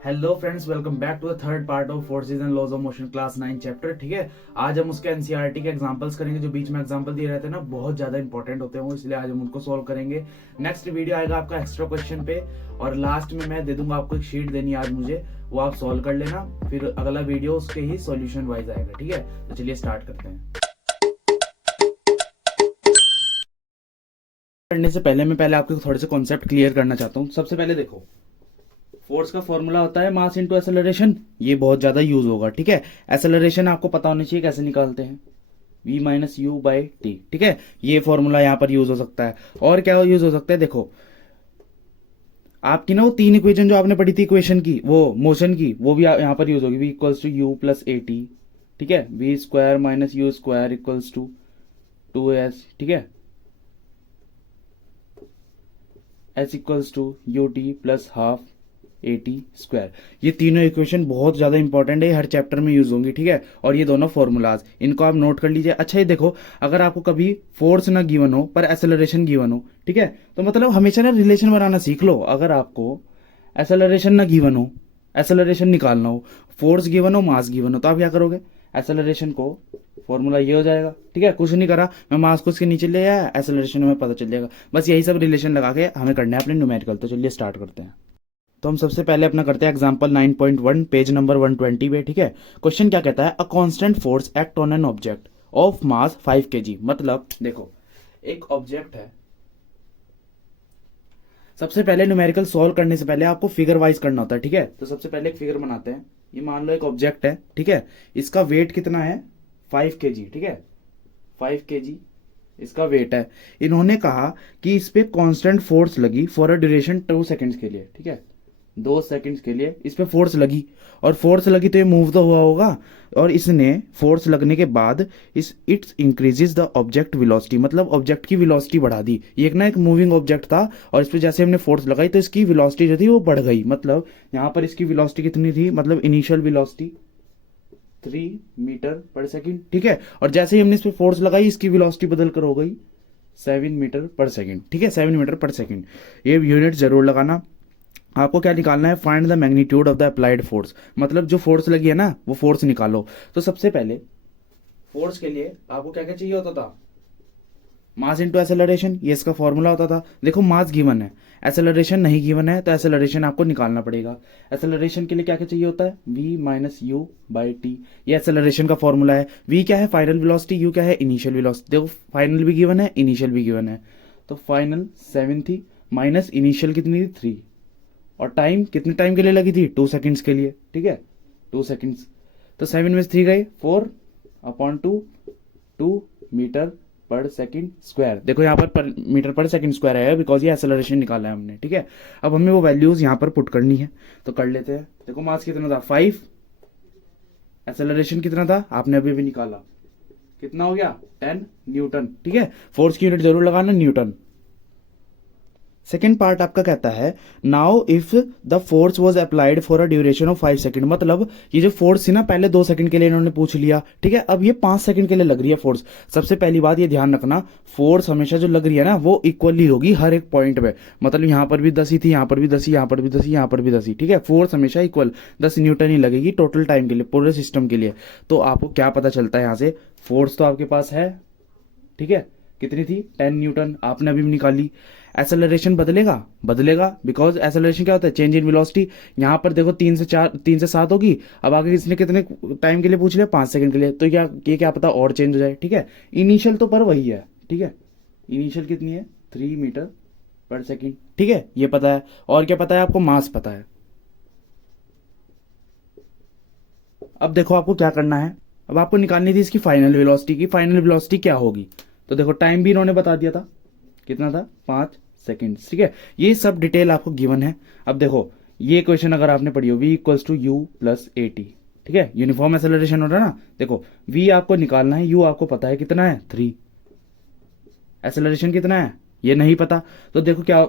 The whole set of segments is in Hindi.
Hello friends, welcome back to the third part of forces and laws of motion class 9 chapter. ठीक है, आज हम उसके एनसीईआरटी के एग्जांपल्स करेंगे। जो बीच में एग्जांपल दिए रहते हैं ना, बहुत ज्यादा इंपॉर्टेंट होते हैं वो, इसलिए आज हम उनको सॉल्व करेंगे। नेक्स्ट वीडियो आएगा आपका एक्स्ट्रा क्वेश्चन पे, और लास्ट में मैं दे दूंगा आपको एक शीट देनी आज मुझे, वो आप सॉल्व कर लेना। फिर अगला वीडियो उसके ही सॉल्यूशन वाइज आएगा। ठीक है, तो चलिए स्टार्ट करते हैं। करने से पहले मैं आपको थोड़े से कॉन्सेप्ट क्लियर करना चाहता हूँ। सबसे पहले देखो, फोर्स का फॉर्मूला होता है मास इनटू एक्सेलरेशन। ये बहुत ज्यादा यूज होगा। ठीक है, एक्सेलरेशन आपको पता होना चाहिए कैसे निकालते हैं, v minus u by T. ठीक है, ये फॉर्मूला यहाँ पर यूज हो सकता है। और क्या यूज हो सकता है, देखो आपकी ना वो तीन इक्वेशन जो आपने पढ़ी थी इक्वेशन की, वो मोशन की, वो भी यहाँ पर यूज होगी। v equals to u plus a t. ठीक है, v square minus u square equals to 2s। ठीक है, s equals to u t plus half a t square. ये तीनों इक्वेशन बहुत ज्यादा इंपॉर्टेंट है, हर चैप्टर में यूज होंगी। ठीक है, और ये दोनों फॉर्मूलाज, इनको आप नोट कर लीजिए। अच्छा, ये देखो, अगर आपको कभी फोर्स ना गिवन हो पर एक्सेलरेशन गिवन हो, ठीक है, तो मतलब हमेशा ना रिलेशन बनाना सीख लो। अगर आपको एक्सेलरेशन ना गिवन हो, एक्सेलरेशन निकालना हो, फोर्स गिवन हो, मास गिवन हो, तो आप क्या करोगे, एक्सेलरेशन को फॉर्मूला ये हो जाएगा। ठीक है, कुछ नहीं करा, मैं मास को इसके नीचे ले आया, एक्सेलरेशन में पता चल जाएगा। बस यही सब रिलेशन लगा के हमें करना है अपने न्यूमेरिकल। तो चलिए स्टार्ट करते हैं। तो हम सबसे पहले अपना करते हैं एग्जांपल 9.1, पेज नंबर 120 पे। ठीक है, क्वेश्चन क्या कहता है, a constant force act on an object of mass 5 kg। मतलब देखो, एक ऑब्जेक्ट है। सबसे पहले न्यूमेरिकल सॉल्व करने से पहले आपको फिगर वाइज करना होता है। ठीक है, तो सबसे पहले एक फिगर बनाते हैं। ये मान लो एक ऑब्जेक्ट है। ठीक है, इसका वेट कितना है, 5 kg। ठीक है, 5 kg इसका वेट है। इन्होंने कहा कि इस पे कांस्टेंट फोर्स लगी फॉर अ ड्यूरेशन 2 सेकंड्स के लिए। ठीक है, 2 सेकंड्स के लिए इस पे फोर्स लगी, और फोर्स लगी तो ये मूव तो हुआ होगा। और इसने फोर्स लगने के बाद इस it's increases the object velocity, मतलब ऑब्जेक्ट की वेलोसिटी बढ़ा दी। ये एक ना एक मूविंग ऑब्जेक्ट था, और इस पे जैसे हमने फोर्स लगाई तो इसकी वेलोसिटी जो थी वो बढ़ गई। मतलब यहाँ पर इसकी वेलोसिटी कितनी थी, मतलब इनिशियल वेलोसिटी 3 मीटर पर सेकेंड। ठीक है, और जैसे ही हमने इस पे फोर्स लगाई, इसकी वेलोसिटी बदल कर हो गई 7 मीटर पर सेकेंड। ठीक है, 7 मीटर पर सेकेंड। ये यूनिट जरूर लगाना। आपको क्या निकालना है, find the magnitude of the applied force. मतलब जो फोर्स लगी है ना, वो फोर्स निकालो। तो सबसे पहले फोर्स के लिए आपको क्या क्या चाहिए होता था, मास इंटू एक्सेलरेशन, ये इसका फॉर्मूला होता था। देखो, मास गिवन है, एक्सेलरेशन नहीं गिवन है, तो एक्सेलरेशन आपको निकालना पड़ेगा। एक्सेलरेशन के लिए क्या क्या चाहिए होता है, v minus u by T. ये एक्सेलरेशन का फॉर्मूला है। v क्या है, फाइनल वेलोसिटी, u क्या है, इनिशियल वेलोसिटी। देखो, फाइनल भी गिवन है, इनिशियल भी गिवन है। तो फाइनल 7 थी, माइनस इनिशियल कितनी थी, 3। और टाइम कितने टाइम के लिए लगी थी, 2 सेकंड्स के लिए। ठीक है, 2 सेकंड्स। तो 7 में से 3 गए, 4/2, 2 मीटर पर सेकेंड स्क्वायर। देखो यहाँ पर मीटर पर सेकेंड स्क्वायर है, बिकॉज ये एक्सेलरेशन निकाला है हमने। ठीक है, अब हमें वो वैल्यूज यहाँ पर पुट करनी है, तो कर लेते हैं। देखो, मास कितना था, 5। एक्सेलरेशन कितना था, आपने अभी भी निकाला, कितना हो गया, 10 न्यूटन। ठीक है, फोर्स की यूनिट जरूर लगाना, न्यूटन। सेकेंड पार्ट आपका कहता है, now if the force was applied for a duration of 5 second. मतलब ये जो फोर्स थी ना, पहले 2 सेकंड के लिए इन्होंने पूछ लिया। ठीक है, अब ये 5 सेकंड के लिए लग रही है फोर्स। सबसे पहली बात ये ध्यान रखना, फोर्स हमेशा जो लग रही है ना, वो इक्वली होगी हर एक पॉइंट पे। मतलब यहाँ पर भी 10 ही थी, यहाँ पर भी 10 ही, यहाँ पर भी 10 ही, यहाँ पर भी 10 ही। ठीक है, फोर्स हमेशा इक्वल 10 न्यूटन ही लगेगी टोटल टाइम के लिए, पूरे सिस्टम के लिए। तो आपको क्या पता चलता है यहाँ से, फोर्स तो आपके पास है। ठीक है, कितनी थी, 10 न्यूटन, आपने अभी भी निकाली। एक्सेलरेशन बदलेगा, बदलेगा, बिकॉज एक्सेलरेशन क्या होता है, चेंज इन वेलोसिटी। यहां पर देखो 3 से 4, 3 से 7 होगी। अब आगे इसने कितने टाइम के लिए पूछ लिया, 5 सेकंड के लिए, तो क्या पता और चेंज हो जाए। ठीक है, इनिशियल तो पर वही है। ठीक है, इनिशियल कितनी है, 3 मीटर पर सेकेंड। ठीक है, ये पता है। और क्या पता है आपको, मास पता है। अब देखो आपको क्या करना है, अब आपको निकालनी थी इसकी फाइनल वेलोसिटी की। फाइनल वेलोसिटी क्या होगी, तो देखो टाइम भी इन्होंने बता दिया था, कितना था, 5 सेकेंड। ठीक है, ये सब डिटेल आपको गिवन है। अब देखो, ये क्वेश्चन अगर आपने पढ़ी हो, v equals to u plus a t. ठीक है, यूनिफॉर्म एक्सेलरेशन हो रहा है ना। देखो, v आपको निकालना है, u आपको पता है कितना है, 3। एक्सेलरेशन कितना है, ये नहीं पता। तो देखो क्या,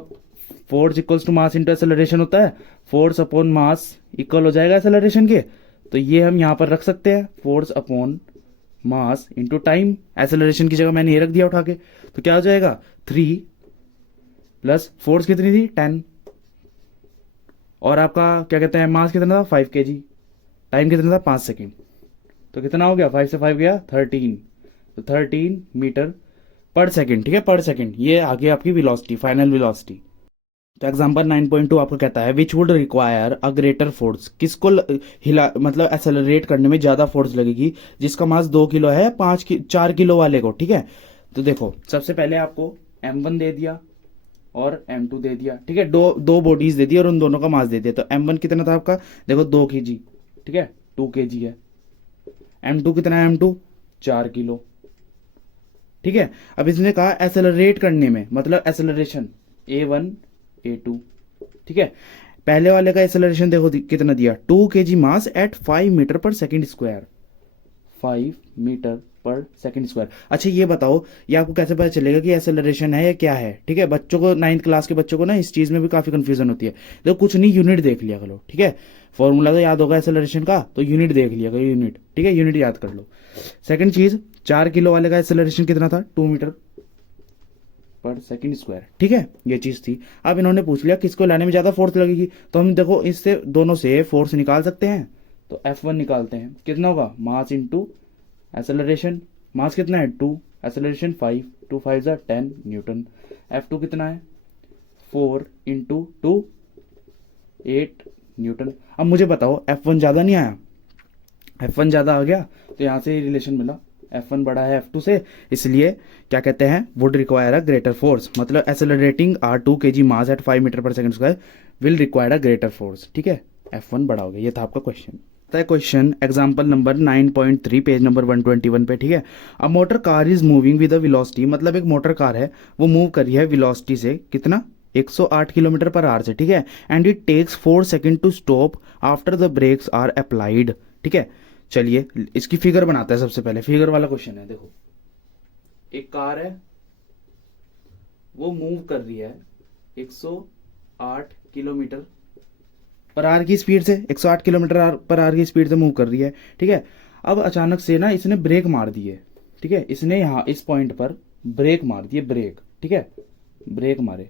force equals to mass into acceleration होता है, फोर्स अपॉन मास इक्वल हो जाएगा एक्सेलरेशन के। तो ये हम यहां पर रख सकते हैं, force upon mass into time. Acceleration की जगह मैंने ये रख दिया उठा के, तो क्या हो जाएगा, 3 प्लस फोर्स कितनी थी, 10। और आपका क्या कहते हैं मास कितना था 5 kg, टाइम कितना था 5 सेकेंड, तो कितना हो गया 5 से 5 गया 13, तो 13 मीटर पर सेकेंड, ठीक है पर सेकेंड। ये आगे आपकी वेलोसिटी, फाइनल वेलोसिटी। तो एग्जांपल 9.2 आपको कहता है which would require a greater force, किसको हिला मतलब एक्सेलरेट करने में ज्यादा फोर्स लगेगी, जिसका मास 2 किलो है 4 किलो वाले को, ठीक है। तो देखो सबसे पहले आपको m1 दे दिया और m2 दे दिया, ठीक है, दो दो बॉडीज दे दी और उन दोनों का मास दे दिया। तो m1 कितना था आपका, देखो 2 kg, ठीक है 2 kg है। m2 कितना है, m2 4 किलो, ठीक है। अब इसने कहा एसेलरेट करने में, मतलब एसेलरेशन a1 a2, ठीक है। पहले वाले का एसेलरेशन देखो कितना दिया, 2 kg मास एट 5 मीटर पर सेकेंड स्क्वायर, 5 मीटर पर सेकेंड स्क्वायर। अच्छा ये बताओ, ये आपको कैसे पता चलेगा कि एसेलरेशन है या क्या है, ठीक है। बच्चों को 9th क्लास के बच्चों को ना इस चीज में भी काफी कंफ्यूजन होती है। देखो कुछ नहीं, यूनिट देख लिया करो, ठीक है। फॉर्मूला तो याद होगा एसेलरेशन का, तो यूनिट देख लिया करो, यूनिट, ठीक है, यूनिट याद कर लो। सेकंड चीज, 4 किलो वाले का एसेलरेशन कितना था, 2 मीटर पर सेकेंड स्क्वायर, ठीक है, ये चीज थी। अब इन्होंने पूछ लिया किसको लाने में ज्यादा फोर्स लगेगी, तो हम देखो इससे दोनों से फोर्स निकाल सकते हैं। तो F1 निकालते हैं, कितना होगा मास इंटू एसेलरेशन, मास कितना है 2, एसेलरेशन 5, 2 5 10 न्यूटन। F2 कितना है 4 इंटू 2 8 न्यूटन। अब मुझे बताओ F1 ज्यादा नहीं आया, F1 ज्यादा आ गया, तो यहां से रिलेशन मिला F1 बड़ा है F2 से, इसलिए क्या कहते हैं would require a greater force, मतलब accelerating are 2 kg mass at 5 metre पर second square will require a greater force, ठीक है। F1 बड़ा हो गया, ये था आपका question. Question example number 9.3 page number 121 पे, ठीक है। A motor car is moving with a velocity, मतलब एक मोटर कार है वो मूव कर रही है वेलोसिटी से, कितना 108 किलोमीटर पर आवर से, ठीक है। And it takes 4 second to stop after the brakes are applied, ठीक है। चलिए इसकी फिगर बनाते हैं, सबसे पहले फिगर वाला क्वेश्चन है। देखो एक कार है वो मूव कर रही है 108 किलोमीटर पर आवर की स्पीड से, 108 किलोमीटर पर आवर की स्पीड से मूव कर रही है, ठीक है। अब अचानक से ना इसने ब्रेक मार दी है, ठीक है, इसने यहाँ इस पॉइंट पर ब्रेक मार दी है, ब्रेक, ठीक है, ब्रेक मारे।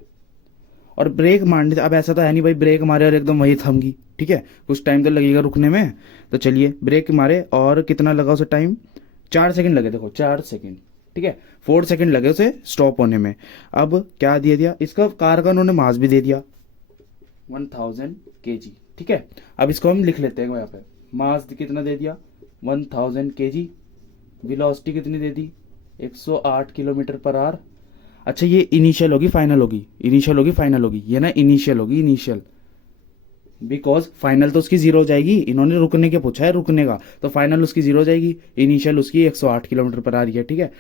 और ब्रेक मारने से अब ऐसा तो है नहीं भाई ब्रेक मारे और एकदम वही थम गई, ठीक है, कुछ टाइम तो लगेगा रुकने में। तो चलिए ब्रेक मारे और कितना लगा उसे टाइम, 4 सेकंड लगे, देखो 4 सेकंड, ठीक है, 4 सेकंड लगे उसे स्टॉप होने में। अब क्या दे दिया इसका, कार का उन्होंने मास भी दे दिया 1000 kg, ठीक है। अब इसको हम लिख लेते हैं यहाँ पे, मास कितना दे दिया 1000 kg, वेलोसिटी कितनी दे दी 108 किलोमीटर पर आवर। अच्छा ये इनिशियल होगी फाइनल होगी, इनिशियल होगी फाइनल होगी, ये ना इनिशियल होगी, इनिशियल, बिकॉज फाइनल तो उसकी 0 हो जाएगी, इन्होंने रुकने के पूछा है, रुकने का, तो फाइनल उसकी 0 हो जाएगी, इनिशियल उसकी 108 किलोमीटर पर आ रही है, ठीक है।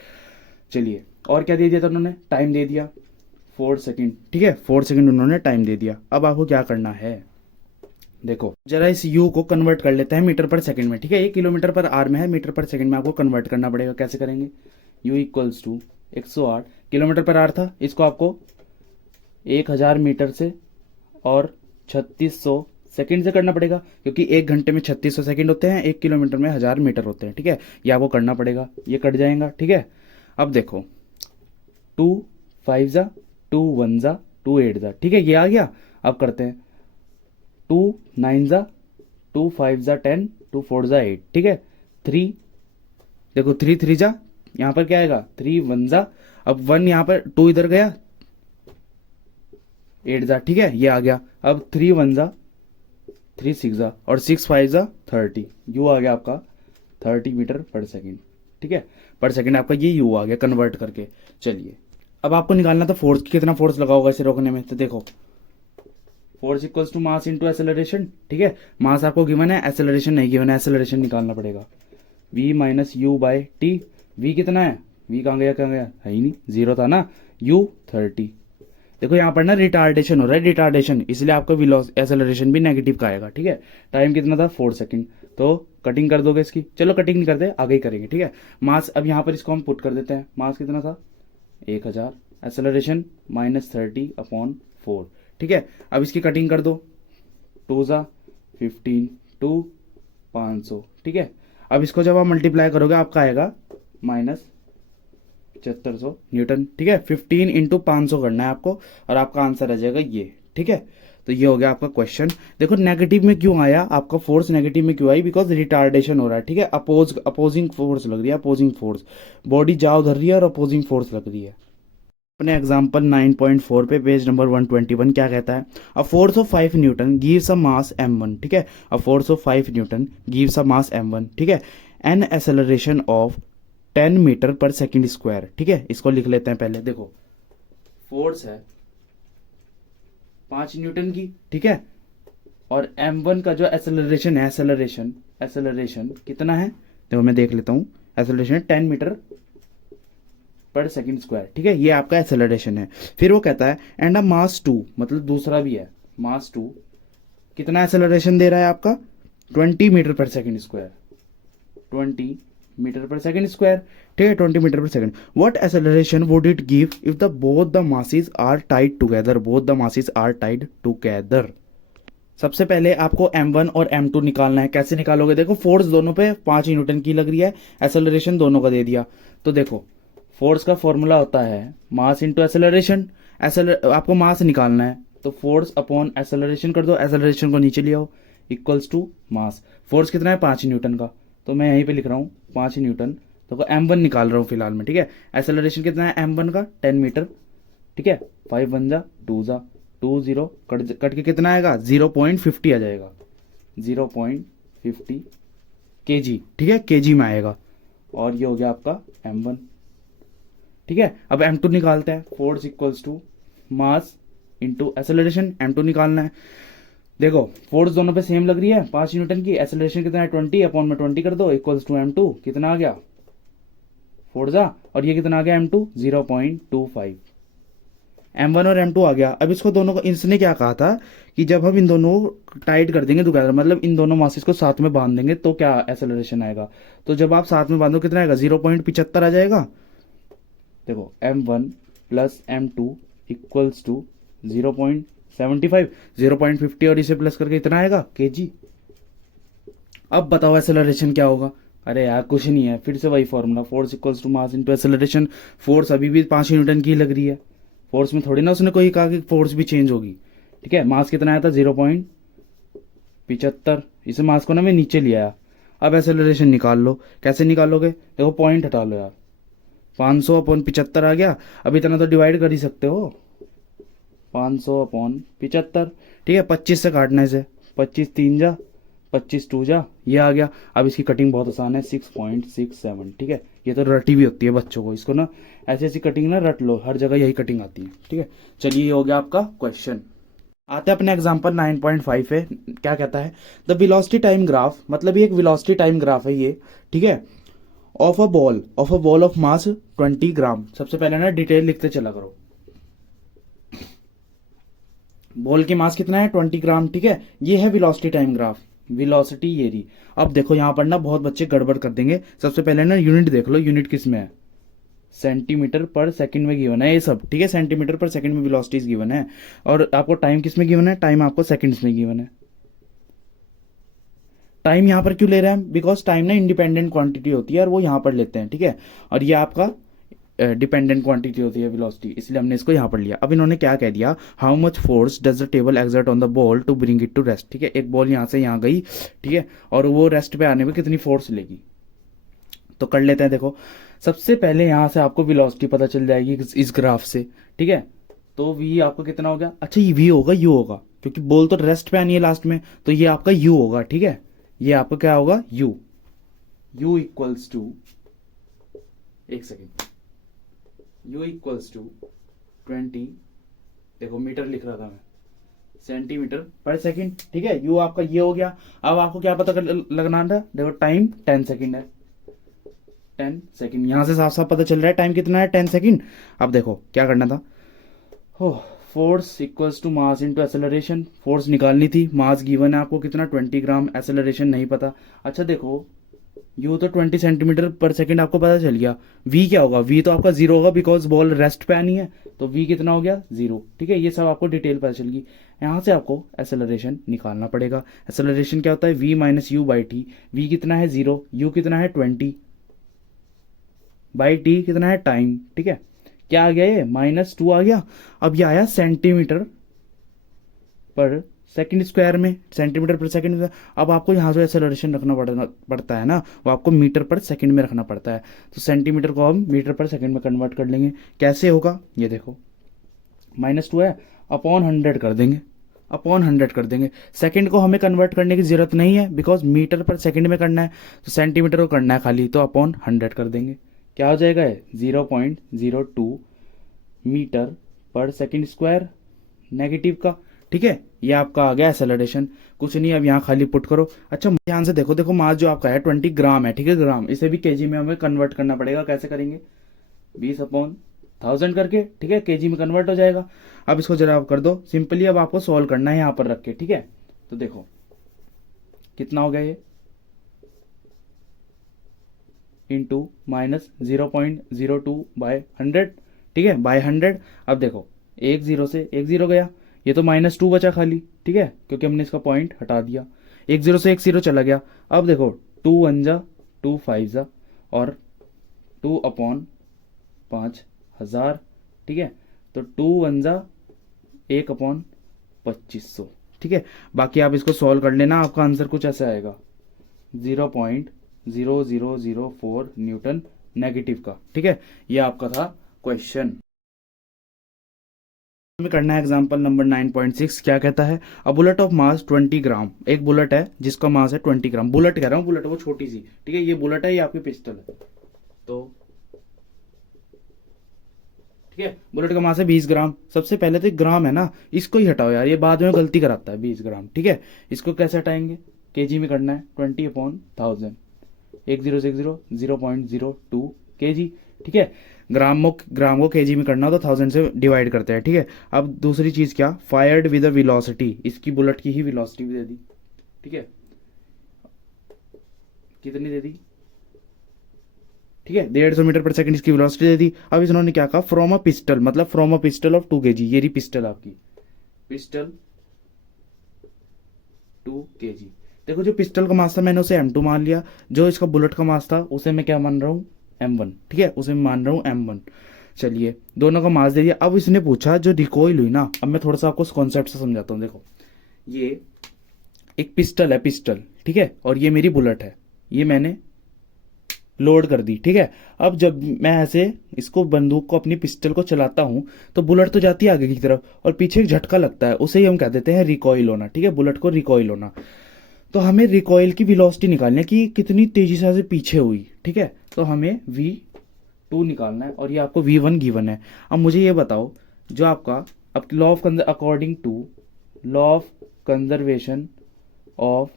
चलिए और क्या दे दिया था उन्होंने, टाइम दे दिया 4 सेकंड, ठीक है, 4 सेकंड उन्होंने टाइम दे दिया। अब आपको क्या करना है, देखो जरा इस u को कन्वर्ट कर लेते हैं मीटर पर सेकंड में, ठीक है, ये किलोमीटर पर आवर में है, मीटर पर सेकंड में आपको कन्वर्ट करना पड़ेगा। कैसे करेंगे, u equals to 108 kilometre per hour था, इसको आपको 1000 मीटर से और 3600 सेकंड से करना पड़ेगा, क्योंकि 1 घंटे में 3600 सेकंड होते हैं, 1 किलोमीटर में 1000 मीटर होते हैं, ठीक है, ये आपको करना पड़ेगा, ये कट जाएगा, ठीक है। अब देखो 2 5 जा 2 1 जा 2 8 जा, ठीक है, ये आ गया। अब करते हैं 2 9 जा 2 5 जा 10 2 4 जा 8, ठीक है, 3 देखो 3 3 जा, यहाँ पर क्या आएगा 3 1 जा, अब 1 यहाँ पर 2 इधर गया 8 जा, ठीक है, ये आ गया। अब 3 1 जा 3 6 जा और 6 5 जा 30, यू आ गया आपका 30 मीटर पर सेकेंड, ठीक है, पर सेकेंड आपका ये यू आ गया कन्वर्ट करके। चलिए अब आपको निकालना था फोर्स, कितना फोर्स लगा होगा इसे रोकने में, तो देखो force equals to mass into acceleration, ठीक है, मास आपको गिवन है, एसेलरेशन नहीं गिवन है, एसेलरेशन निकालना पड़ेगा, v minus u by T. v कितना है, v कहाँ गया है ही नहीं, 0 था ना, u 30। देखो यहाँ पर ना रिटार्डेशन हो रहा है, रिटार्डेशन, इसलिए आपका एसेलरेशन भी नेगेटिव का आएगा, ठीक है। टाइम कितना था 4 सेकंड, तो कटिंग कर दोगे इसकी, चलो कटिंग नहीं करते आगे ही करेंगे, ठीक है। मास अब यहाँ पर इसको हम पुट कर देते हैं, मास कितना था 1000, एसेलरेशन -30/4, ठीक है। अब इसकी कटिंग कर दो, 2 जा 15 2 500, ठीक है। अब इसको जब आप मल्टीप्लाई करोगे आपका आएगा -7500 न्यूटन, ठीक है। 15 × 500 करना है आपको और आपका आंसर आ जाएगा ये, ठीक है। तो ये हो गया आपका क्वेश्चन। देखो नेगेटिव में क्यों आया, आपका फोर्स नेगेटिव में क्यों आई, बिकॉज रिटार्डेशन हो रहा है, ठीक है, अपोजिंग फोर्स लग रही है, अपोजिंग फोर्स, बॉडी जा उधर रही है और अपोजिंग फोर्स लग रही है। अपने एग्जाम्पल 9.4 पे पेज नंबर 121 क्या कहता है, a force of 5 Newton gives a mass m1, ठीक है, a force of 5 Newton gives a mass m1, ठीक है, an acceleration of 10 metre per second square, ठीक है, इसको लिख लेते हैं पहले। देखो फोर्स है 5 न्यूटन की, ठीक है, और m1 का जो एक्सेलरेशन है, एक्सेलरेशन कितना है, देखो मैं देख लेता हूँ, acceleration 10 metre per second square, ठीक है, ये आपका एक्सेलरेशन है। फिर वो कहता है एंड अ मास 2, मतलब दूसरा भी है मास 2, कितना एक्सेलरेशन दे रहा है आपका 20 metre per second square, 20 metre per second square, ठीक है, 20 metre per second. What acceleration would it give if the both the masses are tied together, both the masses are tied together. सबसे पहले आपको m1 और m2 निकालना है। कैसे निकालोगे, देखो फोर्स दोनों पे 5 न्यूटन की लग रही है, एक्सेलरेशन दोनों का दे दिया। तो देखो फोर्स का फॉर्मूला होता है मास इंटू एक्सेलरेशन, आपको मास निकालना है तो फोर्स अपॉन एक्सेलरेशन कर दो, एक्सेलरेशन को नीचे ले आओ, इक्वल्स टू मास। फोर्स कितना है 5 न्यूटन का, तो मैं यहीं पे लिख रहा हूँ 5 न्यूटन, तो m1 निकाल रहा हूँ फिलहाल में, ठीक है। एक्सेलरेशन कितना है m1 का 10 मीटर, ठीक है, 5 1 जा 2 जा 2 0 कट के कितना आएगा 0.50 आ जाएगा, 0.50 kg, ठीक है, kg में आएगा। और ये हो गया आपका m1, ठीक है। अब m2 निकालते हैं, force equals to mass into acceleration, m2 निकालना है। देखो फोर्स दोनों पे सेम लग रही है 5 न्यूटन की, एक्सेलरेशन कितना है 20, अपॉन में 20 कर दो, इक्वल्स टू m2 कितना आ गया 4 जा, और ये कितना आ गया m2 0.25, m1 और m2 आ गया। अब इसको दोनों को, इसने क्या कहा था कि जब हम इन दोनों टाइट कर देंगे टुगेदर, मतलब इन दोनों मासेस को साथ में बांध देंगे तो क्या एक्सेलरेशन आएगा, तो जब आप साथ में बांधो कितना आएगा 0.75 आ जाएगा। देखो m1 plus m2 equals to 0.75, 0.50 और इसे प्लस करके इतना आएगा kg। अब बताओ एक्सेलरेशन क्या होगा, अरे यार कुछ नहीं है, फिर से वही formula, force equals to mass into acceleration. Force अभी भी 5 न्यूटन की लग रही है, फोर्स में थोड़ी ना उसने कोई कहा कि फोर्स भी चेंज होगी, ठीक है। मास कितना आया था 0.75, इसे मास को ना मैं नीचे ले आया। अब एक्सेलरेशन निकाल लो, कैसे निकालोगे, देखो पॉइंट हटा लो यार, 500/75 आ गया। अब इतना तो डिवाइड कर ही सकते हो, 500/75, ठीक है, 25 से काटने से, 25 3 जा 25 2 जा, ये आ गया। अब इसकी कटिंग बहुत आसान है, 6.67, ठीक है, ये तो रटी भी होती है बच्चों को, इसको ना ऐसी ऐसी कटिंग ना रट लो, हर जगह यही कटिंग आती है, ठीक है। चलिए ये हो गया आपका क्वेश्चन। आते हैं अपने एग्जांपल 9.5 पे, क्या कहता है, द वेलोसिटी टाइम ग्राफ, मतलब ये एक वेलोसिटी टाइम ग्राफ है ये, ठीक है, of a ball of mass 20 ग्राम। सबसे पहले ना डिटेल लिखते चला करो, बॉल की मास कितना है 20 ग्राम, ठीक है, ये है वेलोसिटी टाइम ग्राफ, वेलोसिटी ये रही। अब देखो यहां पर ना बहुत बच्चे गड़बड़ कर देंगे, सबसे पहले ना यूनिट देख लो, यूनिट किस में है, सेंटीमीटर पर सेकंड में गिवन है ये सब, ठीक है, सेंटीमीटर पर सेकंड में वेलोसिटीज गिवन है। और आपको टाइम किस में गिवन है, टाइम आपको सेकंड्स में गिवन है। टाइम यहां पर क्यों ले रहे हैं, बिकॉज टाइम ना इंडिपेंडेंट क्वांटिटी होती है और वो यहां पर लेते हैं, ठीक है, और ये आपका डिपेंडेंट क्वांटिटी होती है वेलोसिटी, इसलिए हमने इसको यहाँ पर लिया। अब इन्होंने क्या कह दिया, how much force does the table exert on the ball to bring it to rest, ठीक है, एक बॉल यहाँ से यहाँ गई, ठीक है, और वो रेस्ट पे आने में कितनी फोर्स लेगी, तो कर लेते हैं। देखो सबसे पहले यहाँ से आपको वेलोसिटी पता चल जाएगी इस ग्राफ से, ठीक है, तो वी आपका कितना हो गया, अच्छा ये वी होगा यू होगा, क्योंकि बॉल तो रेस्ट पे आनी है लास्ट में, तो ये आपका यू होगा, ठीक है, ये आपका क्या होगा यू इक्वल्स टू, एक सेकेंड, u इक्वल्स टू 20, देखो मीटर लिख रहा था मैं, सेंटीमीटर पर सेकंड, ठीक है, u आपका ये हो गया। अब आपको क्या पता लगना था, देखो टाइम 10 सेकंड है, 10 सेकंड, यहां से साफ साफ पता चल रहा है टाइम कितना है 10 सेकंड। अब देखो क्या करना था, हो force equals to mass into acceleration, force निकालनी थी, मास गिवन है आपको कितना 20 ग्राम, एक्सेलरेशन नहीं पता। अच्छा देखो यू तो 20 सेंटीमीटर पर सेकंड आपको पता चल गया, वी क्या होगा, वी तो आपका 0 होगा बिकॉज बॉल रेस्ट पे आनी है, तो वी कितना हो गया 0, ठीक है, ये सब आपको डिटेल पता चल गई। यहाँ से आपको एक्सेलरेशन निकालना पड़ेगा। एक्सेलरेशन क्या होता है, v minus u by t, v कितना है 0, यू कितना है 20 बाई टी कितना है टाइम, ठीक है, क्या आ गया ये -2 आ गया। अब ये आया सेंटीमीटर पर सेकंड स्क्वायर में, सेंटीमीटर पर सेकंड में। अब आपको यहाँ जो एक्सेलरेशन रखना पड़ता है ना, वो आपको मीटर पर सेकंड में रखना पड़ता है। तो सेंटीमीटर को हम मीटर पर सेकंड में कन्वर्ट कर लेंगे। कैसे होगा ये देखो, -2 है, अपॉन 100 कर देंगे, अपॉन 100 कर देंगे। सेकंड को हमें कन्वर्ट करने की जरूरत नहीं है, बिकॉज मीटर पर सेकंड में करना है, तो सेंटीमीटर को करना है खाली, तो अपॉन 100 कर देंगे। क्या हो जाएगा, 0.02 metre per second square negative का। ठीक है, ये आपका आ गया एक्सेलरेशन। कुछ नहीं, अब यहाँ खाली पुट करो। अच्छा ध्यान से देखो, देखो मास जो आपका है 20 ग्राम है, ठीक है, ग्राम। इसे भी केजी में हमें कन्वर्ट करना पड़ेगा। कैसे करेंगे, 20/1000 करके, ठीक है, केजी में कन्वर्ट हो जाएगा। अब इसको जरा आप कर दो सिंपली। अब आपको सॉल्व करना है यहाँ पर रख के, ठीक है। तो देखो कितना हो गया ये, इंटू -0.02/100, ठीक है, बाय 100। अब देखो एक जीरो से एक जीरो गया, ये तो -2 बचा खाली, ठीक है, क्योंकि हमने इसका पॉइंट हटा दिया। एक जीरो से एक जीरो चला गया। अब देखो 2 1 जा 2 5 जा और 2/5000, ठीक है। तो 2 1 जा 1/2500, ठीक है। बाकी आप इसको सॉल्व कर लेना, आपका आंसर कुछ ऐसा आएगा, 0.0004 न्यूटन नेगेटिव का, ठीक है। ये आपका था क्वेश्चन। हमें करना है एग्जांपल नंबर 9.6। क्या कहता है, अ बुलेट ऑफ मास 20 ग्राम। एक बुलेट है जिसका मास है 20 ग्राम। बुलेट कह रहा हूँ, बुलेट वो छोटी सी, ठीक है, ये बुलेट है, ये आपकी पिस्टल है। तो ठीक है, बुलेट का मास है 20 ग्राम। सबसे पहले तो ग्राम है ना, इसको ही हटाओ यार, ये बाद में गलती कराता है 20 ग्राम, ठीक है। इसको कैसे हटाएंगे, केजी में करना है, 20/1000, एक जीरो से एक जीरो, 0.02 केजी, ठीक है। ग्राम को केजी में करना हो तो 1000 से डिवाइड करते हैं, ठीक है। अब दूसरी चीज क्या, फायर्ड विद अ वेलोसिटी, इसकी बुलेट की ही वेलोसिटी भी दे दी, ठीक है। कितनी दे दी, ठीक है, 150 मीटर पर सेकंड इसकी वेलोसिटी दे दी। अब इन्होंने क्या कहा, फ्रॉम अ पिस्टल, मतलब from a pistol of 2 KG. ये रही पिस्टल आपकी, पिस्टल 2 केजी। देखो जो पिस्टल का मास था मैंने उसे M2 मान लिया, जो इसका बुलेट का मास था उसे मैं क्या मान रहा हूँ, M1, ठीक है, उसे मैं मान रहा हूँ M1। चलिए दोनों का मास दे दिया। अब इसने पूछा जो रिकॉइल हुई ना, अब मैं थोड़ा सा आपको कॉन्सेप्ट से समझाता हूँ। देखो ये एक पिस्टल है, पिस्टल, ठीक है, और ये मेरी बुलेट है, ये मैंने लोड कर दी, ठीक है। अब जब मैं ऐसे इसको, बंदूक को, अपनी पिस्टल को चलाता हूं, तो बुलेट तो जाती है आगे की तरफ और पीछे एक झटका लगता है, उसे ही हम कह देते हैं रिकॉइल होना, ठीक है, बुलेट को रिकॉइल होना। तो हमें रिकॉइल की वेलोसिटी निकालनी है कि कितनी तेजी से पीछे हुई, ठीक है। तो हमें V2 निकालना है और ये आपको V1 गिवन है। अब मुझे ये बताओ, जो आपका अब law of according to law of conservation of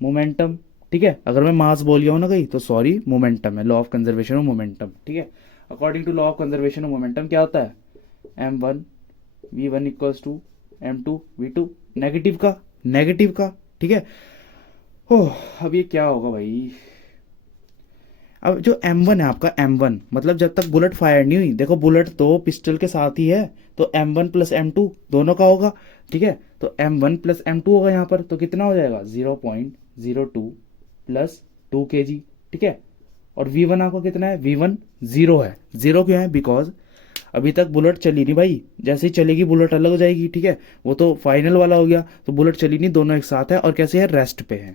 momentum, ठीक है, अगर मैं मास बोल गया हूं ना कहीं तो सॉरी, मोमेंटम है, law of conservation of momentum, ठीक है। According to law of conservation of momentum क्या होता है, M1 V1 equals to M2 V2, negative का, ठीक है। ओह, अब ये क्या होगा भाई। अब जो M1 है आपका, M1 मतलब जब तक बुलेट फायर नहीं हुई, देखो बुलेट तो पिस्टल के साथ ही है, तो M1 प्लस M2 दोनों का होगा, ठीक है। तो M1 प्लस M2 होगा यहाँ पर, तो कितना हो जाएगा, 0.02 प्लस 2 kg, ठीक है। और V1 आपका कितना है, V1 0 है। 0 क्यों है, बिकॉज अभी तक बुलेट चली नहीं भाई, जैसे ही चलेगी बुलेट अलग हो जाएगी, ठीक है, वो तो फाइनल वाला हो गया। तो बुलेट चली नहीं, दोनों एक साथ है और कैसे है, रेस्ट पे है।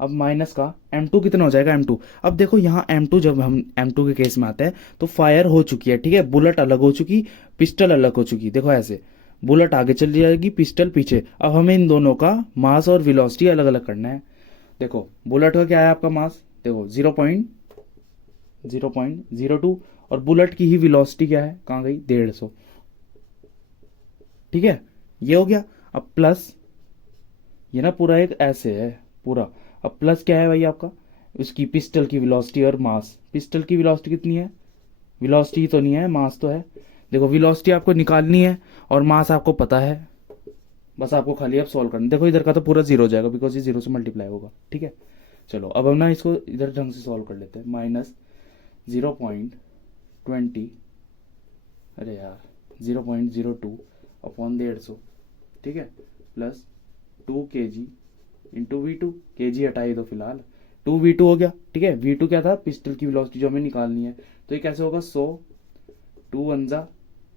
अब माइनस का M2 कितना हो जाएगा, M2। अब देखो यहाँ M2, जब हम M2 के केस में आते हैं तो फायर हो चुकी है, ठीक है, बुलेट अलग हो चुकी, पिस्टल अलग हो चुकी। देखो ऐसे बुलेट आगे चली जाएगी, पिस्टल पीछे। अब हमें इन दोनों का मास और वेलोसिटी अलग अलग करना है। देखो बुलेट का क्या है आपका मास, देखो 0.02, और बुलेट की ही वेलोसिटी क्या है, कहाँ गई, 150, ठीक है, ये हो गया। अब प्लस ये ना पूरा एक ऐसे है पूरा। अब प्लस क्या है भाई आपका, उसकी पिस्टल की वेलोसिटी और मास। पिस्टल की वेलोसिटी कितनी है, वेलोसिटी तो नहीं है, मास तो है। देखो वेलोसिटी आपको निकालनी है और मास आपको पता है, बस आपको खाली अब सॉल्व करना। देखो इधर का तो पूरा जीरो हो जाएगा, बिकॉज ये जीरो से मल्टीप्लाई होगा, ठीक है। चलो अब हम ना इसको इधर ढंग से सॉल्व कर लेते हैं। -0.20, अरे यार 0.02/150, ठीक है, plus 2 kg into V2, kg हटाई दो फिलहाल, 2V2 हो गया, ठीक है। V2 क्या था, पिस्टल की वेलोसिटी जो हमें निकालनी है। तो ये कैसे होगा, 100, 2 1 जा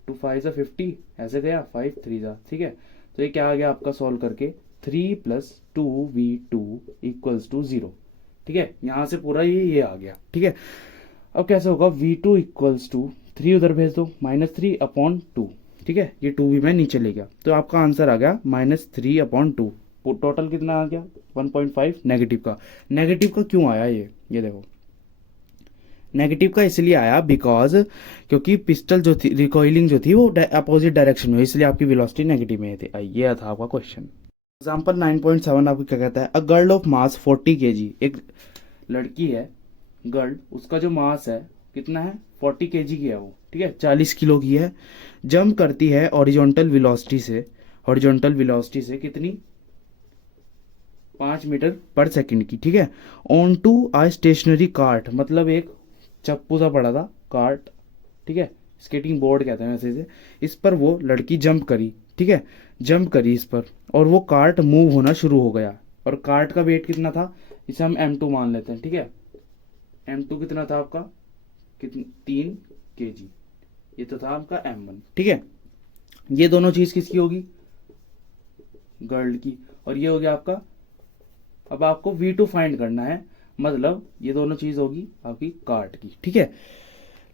2 5 जा 50, ऐसे गया 5 3 जा, ठीक है। तो ये क्या आ गया आपका सॉल्व करके 3 + 2v2 = 0। ठीक है, यहां से पूरा ये आ गया। ठीक है, अब कैसे होगा, v2 = 3 उधर भेज दो, -3/2। ठीक है, ये 2 भी मैं नीचे ले गया, तो आपका आंसर आ गया -3/2। टोटल कितना आ गया 1.5 नेगेटिव का। नेगेटिव का क्यों आया ये देखो, नेगेटिव का इसलिए आया बिकॉज क्योंकि पिस्टल जो थी, रिकॉइलिंग जो थी वो अपोजिट डायरेक्शन में, इसलिए आपकी वेलोसिटी नेगेटिव में थी। ये था आपका क्वेश्चन। एग्जाम्पल 9.7 आपको क्या कहता है, a girl of mass 40 kg, एक लड़की है गर्ल, उसका जो मास है कितना है 40 kg की है वो। ठीक है, 40 किलो की है, जंप करती है हॉरिजॉन्टल वेलोसिटी से कितनी 5 मीटर पर सेकंड की। ठीक है, on to a stationary cart, मतलब एक चप्पू सा पड़ा था कार्ट। ठीक है, स्केटिंग बोर्ड कहते हैं वैसे इसे। इस पर वो लड़की जंप करी। ठीक है, जंप करी इस पर, और वो कार्ट मूव होना शुरू हो गया। और कार्ट का वेट कितना था, इसे हम m2 मान लेते हैं। ठीक है, m2 कितना था आपका, कितनी 3 kg, ये तो था आपका m1। ठीक है, ये दोनों चीज किसकी होगी, गर्ल की, और ये हो गया आपका। अब आपको v2 फाइंड करना है, मतलब ये दोनों चीज होगी आपकी कार्ट की। ठीक है,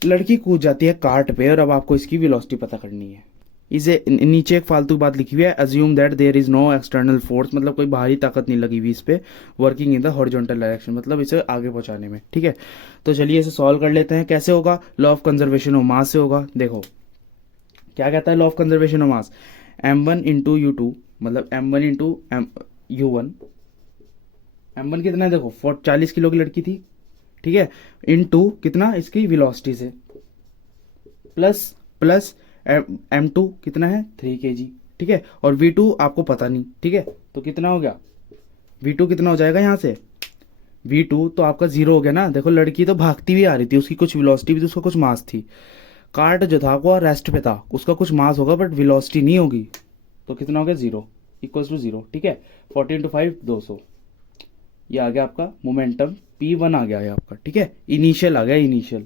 लड़की कूद जाती है कार्ट पे, और अब आपको इसकी वेलोसिटी पता करनी है। इसे नीचे एक फालतू बात लिखी हुई है, assume that there is no external force, मतलब कोई बाहरी ताकत नहीं लगी हुई इस पे, working in the horizontal direction, मतलब इसे आगे पहुंचाने में। ठीक है, तो चलिए इसे सॉल्व कर लेते हैं। कैसे होगा, law of conservation of mass से होगा। देखो क्या कहता है law of conservation of mass, m1 × u2, मतलब m1 × u1। m1 कितना है देखो 40 किलो की लड़की थी। ठीक है, × कितना इसकी वेलोसिटी से, प्लस m2 कितना है 3 kg। ठीक है, और v2 आपको पता नहीं। ठीक है, तो कितना हो गया, v2 कितना हो जाएगा यहाँ से, v2 तो आपका 0 हो गया ना। देखो लड़की तो भागती हुई आ रही थी, उसकी कुछ वेलोसिटी भी थी, उसका कुछ मास थी। कार्ट जो था वो रेस्ट पे था, उसका कुछ मास होगा बट वेलोसिटी नहीं होगी, तो कितना हो गया 0 = 0। ठीक है, 40 × 5 200, ये आ गया आपका मोमेंटम p1 आ गया है आपका। ठीक है, इनिशियल आ गया इनिशियल।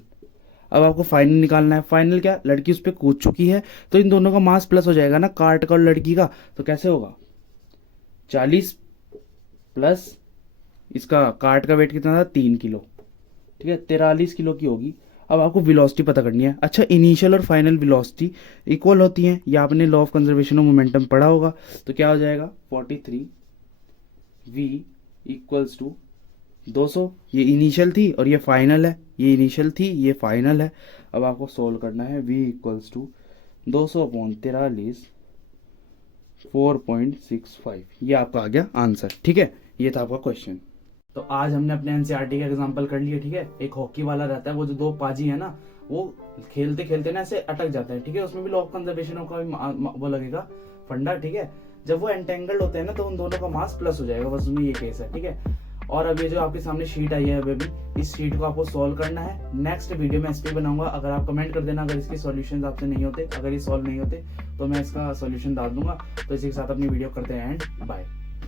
अब आपको फाइनल निकालना है। फाइनल क्या, लड़की उस पर कूद चुकी है, तो इन दोनों का मास प्लस हो जाएगा ना, कार्ट का और लड़की का। तो कैसे होगा 40 प्लस इसका, कार्ट का वेट कितना था 3 किलो। ठीक है, 43 किलो की होगी। अब आपको वेलोसिटी पता करनी है। अच्छा, इनिशियल और फाइनल वेलोसिटी इक्वल होती हैं, ये आपने law of conservation of momentum पढ़ा होगा। तो क्या हो जाएगा 43v = 200, ये इनिशियल थी और ये फाइनल है, ये इनिशियल थी ये फाइनल है। अब आपको सोल्व करना है, v = 200/43 4.65, ये आपका आ गया आंसर। ठीक है, ये था आपका क्वेश्चन। तो आज हमने अपने एनसीईआरटी का एग्जांपल कर लिया। ठीक है, एक हॉकी वाला रहता है, वो जो दो पाजी है ना, वो खेलते खेलते ना ऐसे अटक जाता है। ठीक है, उसमें भी लॉ ऑफ कंजर्वेशन का वो लगेगा फंडा। ठीक है, जब वो एंटेंगल्ड होते हैं ना, तो उन दोनों का मास प्लस हो जाएगा, बस उसमें ये केस है। ठीक है, और अब ये जो आपके सामने शीट आई है बेबी, इस शीट को आपको सॉल्व करना है। नेक्स्ट वीडियो में इस पे बनाऊंगा, अगर आप कमेंट कर देना अगर इसके सॉल्यूशंस आपसे नहीं होते, अगर ये सॉल्व नहीं होते तो मैं इसका सॉल्यूशन डाल दूंगा। तो इसी के साथ अपनी वीडियो करते हैं एंड बाय।